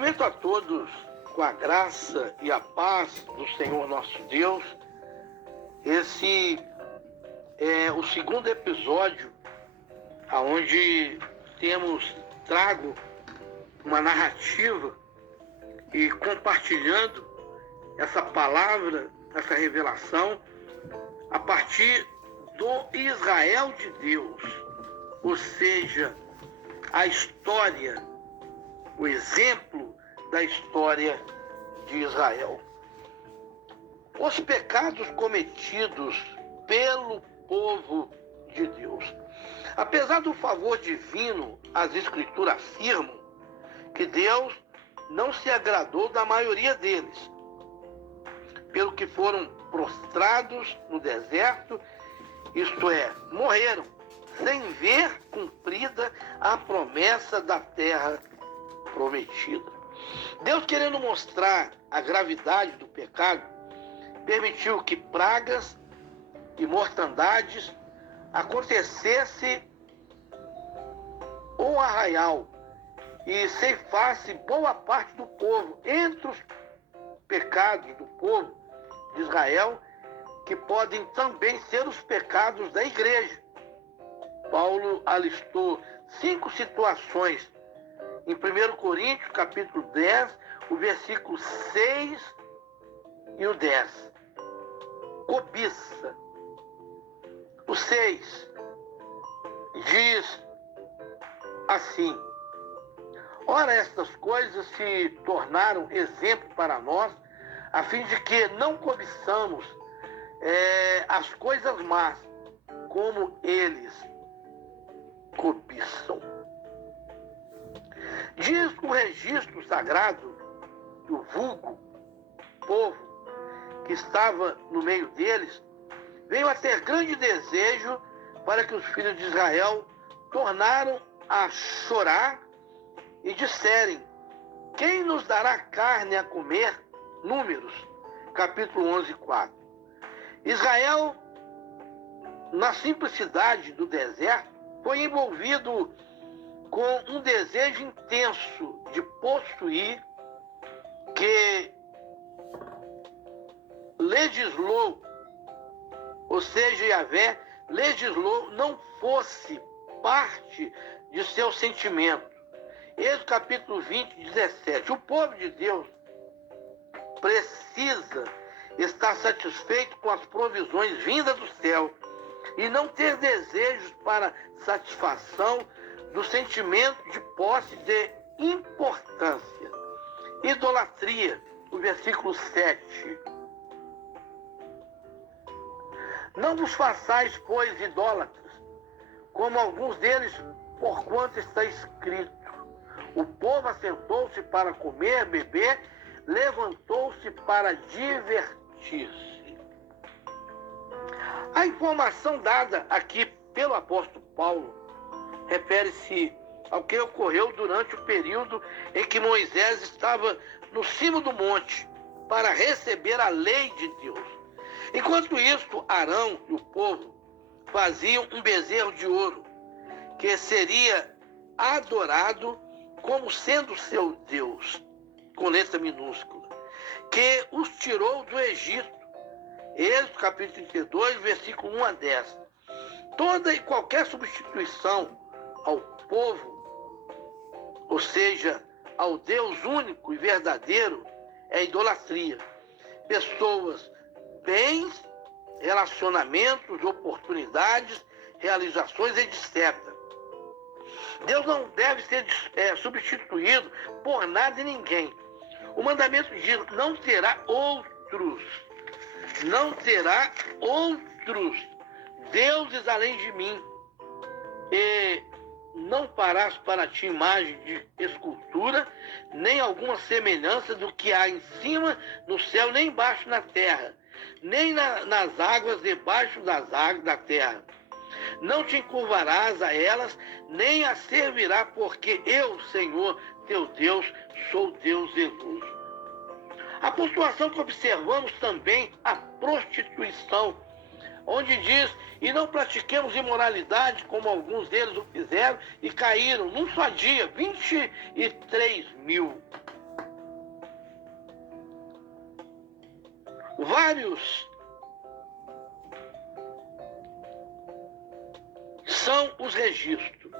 Cumprimento a todos com a graça e a paz do Senhor nosso Deus. Esse é o segundo episódio onde trago uma narrativa e compartilhando essa palavra, essa revelação a partir do Israel de Deus, ou seja, a história, o exemplo da história de Israel. Os pecados cometidos pelo povo de Deus. Apesar do favor divino, as Escrituras afirmam que Deus não se agradou da maioria deles, pelo que foram prostrados no deserto, isto é, morreram, sem ver cumprida a promessa da terra prometida. Deus, querendo mostrar a gravidade do pecado, permitiu que pragas e mortandades acontecesse um arraial e ceifasse boa parte do povo. Entre os pecados do povo de Israel, que podem também ser os pecados da igreja. Paulo alistou 5 situações em 1 Coríntios, capítulo 10, o versículo 6 e o 10. Cobiça. O 6 diz assim: ora, estas coisas se tornaram exemplo para nós, a fim de que não cobiçamos as coisas más, como eles cobiçam. Diz o registro sagrado do vulgo povo que estava no meio deles, veio a ter grande desejo para que os filhos de Israel tornaram a chorar e disserem: quem nos dará carne a comer? Números, capítulo 11, 4. Israel, na simplicidade do deserto, foi envolvido com um desejo intenso de possuir, que legislou, ou seja, Yahvé legislou, não fosse parte de seu sentimento. Êxodo capítulo 20, 17. O povo de Deus precisa estar satisfeito com as provisões vindas do céu e não ter desejos para satisfação do sentimento de posse de importância. Idolatria, o versículo 7. Não vos façais, pois, idólatras, como alguns deles, porquanto está escrito: o povo assentou-se para comer, beber, levantou-se para divertir-se. A informação dada aqui pelo apóstolo Paulo refere-se ao que ocorreu durante o período em que Moisés estava no cimo do monte para receber a lei de Deus. Enquanto isso, Arão e o povo faziam um bezerro de ouro, que seria adorado como sendo seu Deus, com letra minúscula, que os tirou do Egito. Êxodo capítulo 32, versículo 1 a 10. Toda e qualquer substituição ao povo, ou seja, ao Deus único e verdadeiro, é idolatria. Pessoas, bens, relacionamentos, oportunidades, realizações, etc. Deus não deve ser substituído por nada e ninguém. O mandamento diz: não terá outros. Não terá outros deuses além de mim. E não farás para ti imagem de escultura, nem alguma semelhança do que há em cima no céu, nem embaixo na terra, nem nas águas debaixo das águas da terra. Não te encurvarás a elas, nem as servirá, porque eu, Senhor, teu Deus, sou Deus zeloso. A pontuação que observamos também a prostituição, onde diz: e não pratiquemos imoralidade, como alguns deles o fizeram, e caíram num só dia 23 mil. Vários são os registros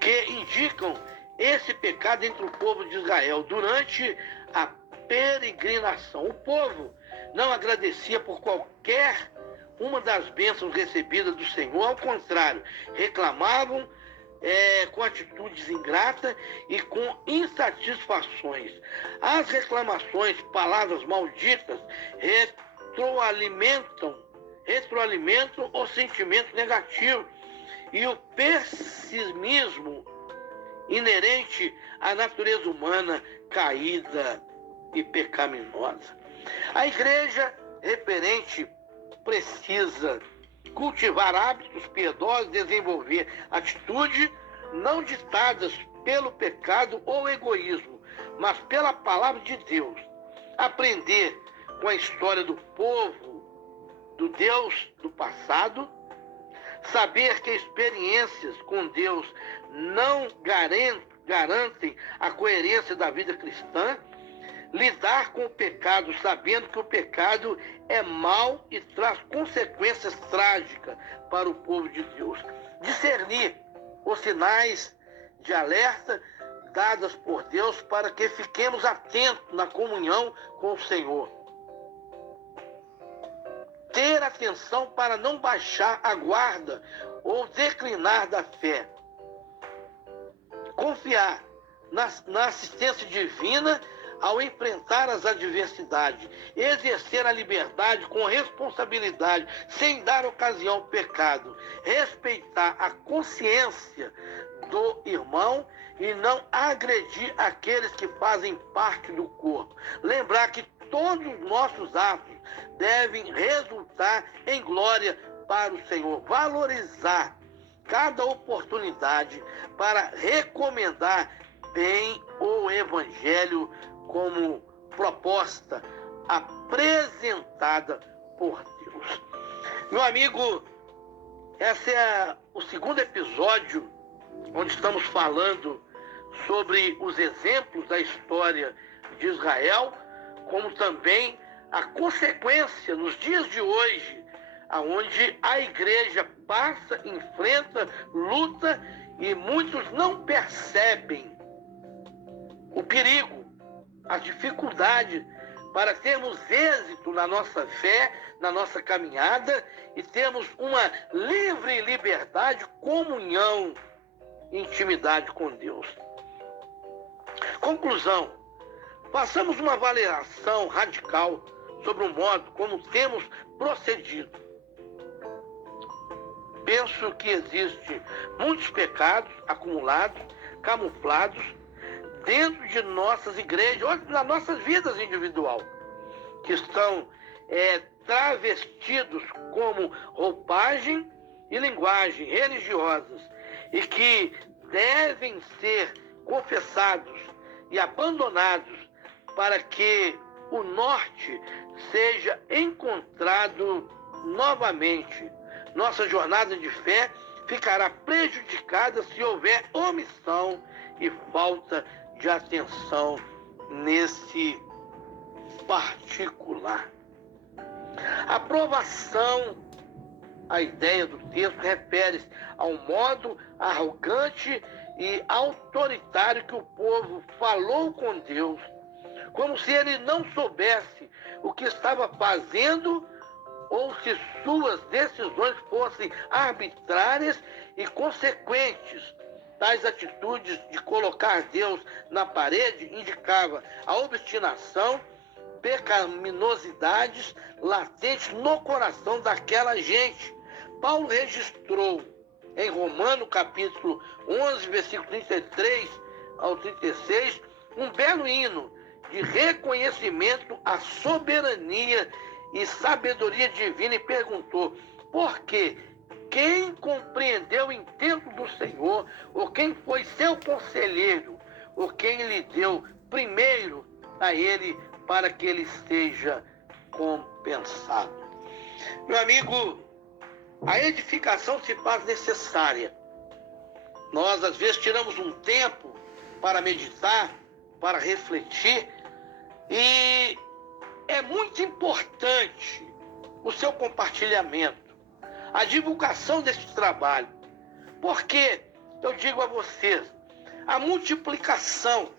que indicam esse pecado entre o povo de Israel durante a peregrinação. O povo não agradecia por qualquer uma das bênçãos recebidas do Senhor, ao contrário, reclamavam com atitudes ingratas e com insatisfações. As reclamações, palavras malditas, retroalimentam o sentimento negativo e o pessimismo inerente à natureza humana caída e pecaminosa. A igreja referente precisa cultivar hábitos piedosos, desenvolver atitudes não ditadas pelo pecado ou egoísmo, mas pela palavra de Deus. Aprender com a história do povo, do Deus do passado, saber que experiências com Deus não garantem a coerência da vida cristã, lidar com o pecado sabendo que o pecado é mau e traz consequências trágicas para o povo de Deus. Discernir os sinais de alerta dadas por Deus para que fiquemos atentos na comunhão com o Senhor. Ter atenção para não baixar a guarda ou declinar da fé. Confiar na assistência divina ao enfrentar as adversidades, exercer a liberdade com responsabilidade, sem dar ocasião ao pecado, respeitar a consciência do irmão e não agredir aqueles que fazem parte do corpo. Lembrar que todos os nossos atos devem resultar em glória para o Senhor. Valorizar cada oportunidade para recomendar bem o Evangelho como proposta apresentada por Deus. Meu amigo, esse é o segundo episódio onde estamos falando sobre os exemplos da história de Israel, como também a consequência nos dias de hoje, aonde a igreja passa, enfrenta, luta e muitos não percebem o perigo, a dificuldade para termos êxito na nossa fé, na nossa caminhada e termos uma livre liberdade, comunhão, intimidade com Deus. Conclusão: façamos uma avaliação radical sobre o modo como temos procedido. Penso que existem muitos pecados acumulados, camuflados, dentro de nossas igrejas, ou nas nossas vidas individuais, que estão travestidos como roupagem e linguagem religiosas e que devem ser confessados e abandonados para que o norte seja encontrado novamente. Nossa jornada de fé ficará prejudicada se houver omissão e falta de atenção nesse particular. A aprovação, a ideia do texto, refere-se ao modo arrogante e autoritário que o povo falou com Deus, como se ele não soubesse o que estava fazendo ou se suas decisões fossem arbitrárias e consequentes. Tais atitudes de colocar Deus na parede indicava a obstinação, pecaminosidades latentes no coração daquela gente. Paulo registrou em Romanos capítulo 11, versículo 33 ao 36, um belo hino de reconhecimento à soberania e sabedoria divina e perguntou: por quê? Quem compreendeu o intento do Senhor, ou quem foi seu conselheiro, ou quem lhe deu primeiro a ele para que ele seja compensado? Meu amigo, a edificação se faz necessária. Nós, às vezes, tiramos um tempo para meditar, para refletir, e é muito importante o seu compartilhamento, a divulgação desse trabalho. Porque eu digo a vocês, a multiplicação,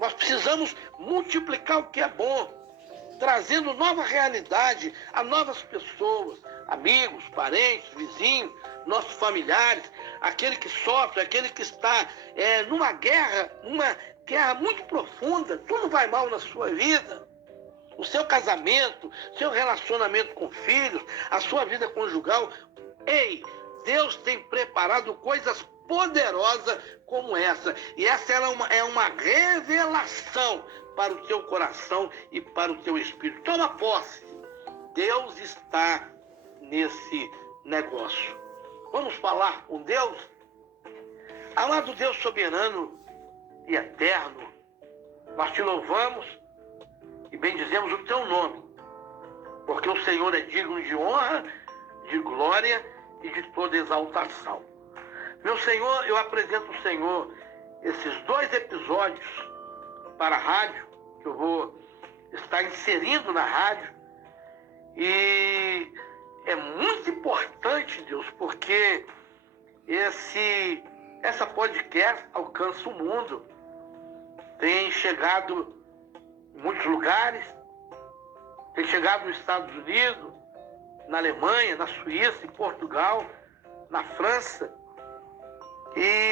nós precisamos multiplicar o que é bom, trazendo nova realidade a novas pessoas, amigos, parentes, vizinhos, nossos familiares, aquele que sofre, aquele que está numa guerra muito profunda, tudo vai mal na sua vida. O seu casamento, seu relacionamento com filhos, a sua vida conjugal. Ei, Deus tem preparado coisas poderosas como essa. E essa é uma revelação para o teu coração e para o teu espírito. Toma posse. Deus está nesse negócio. Vamos falar com Deus? Amado Deus soberano e eterno, nós te louvamos e bendizemos o teu nome, porque o Senhor é digno de honra, de glória e de toda exaltação. Meu Senhor, eu apresento ao Senhor esses 2 episódios para a rádio, que eu vou estar inserindo na rádio, e é muito importante, Deus, porque essa podcast alcança o mundo, tem chegado em muitos lugares, tem chegado nos Estados Unidos, na Alemanha, na Suíça, em Portugal, na França, e